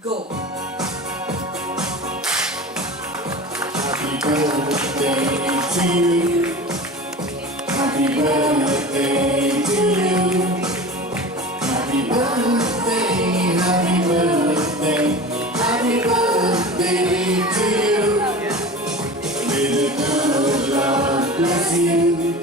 Go. Happy birthday to you. Happy birthday to you. Happy birthday, happy birthday, happy birthday to you. May the good Lord bless you.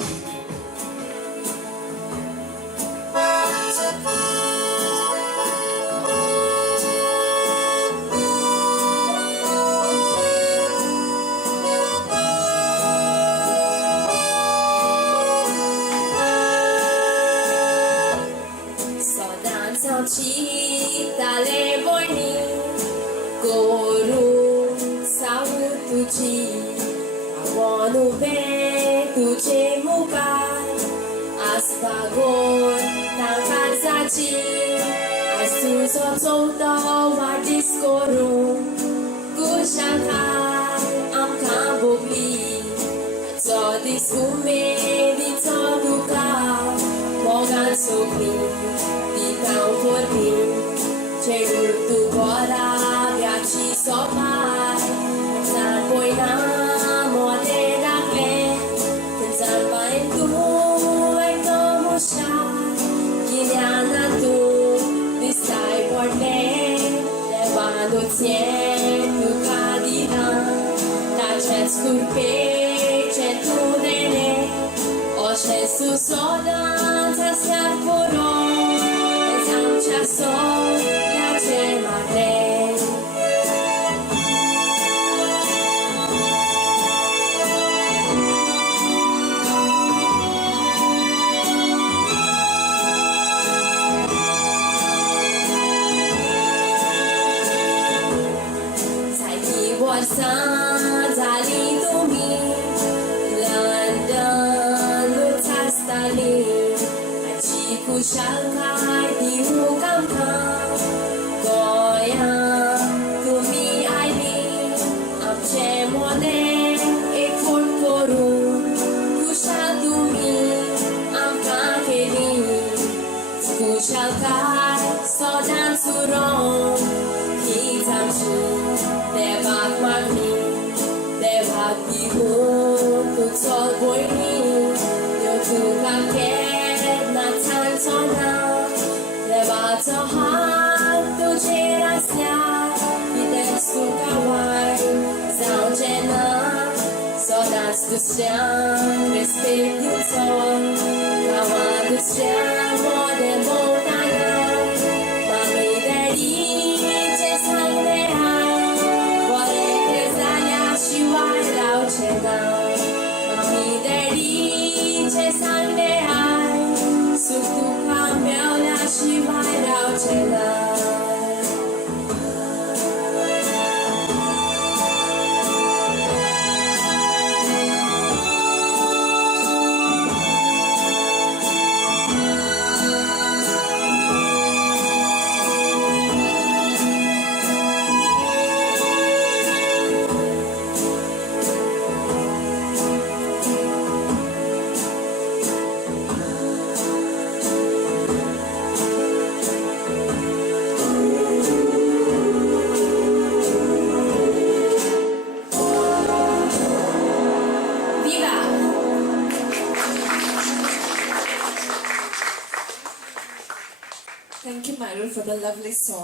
Ci dalle buoni Guru sawu tuji Awanu be tuje muka Aspagon tangkan saji Asu so soto wadis koru Kushankai am kambukli Zodis ume di toduka Mogan sukli por mim, chegou tu bora, viaci sopai, pensar foi na morte da fé, pensar vai tu, é como chá, guiana tu, distai por mim, levando cielo cadina, da chance curpe, che tu nene, o Jesus sodan, tascar por já sou já te matei. Sai que borsa dali domingo, London lutas dali, a chico Shanghai di Kushalkai sodan surong hitam su debak magni debak bihu tuk sol boy ni yo tu kaket na tan sona debak sohan tu cerasnya kita suka wai zau jena sodan stusian respect you son kawan stusian modern Thank you, Myrul, for the lovely song.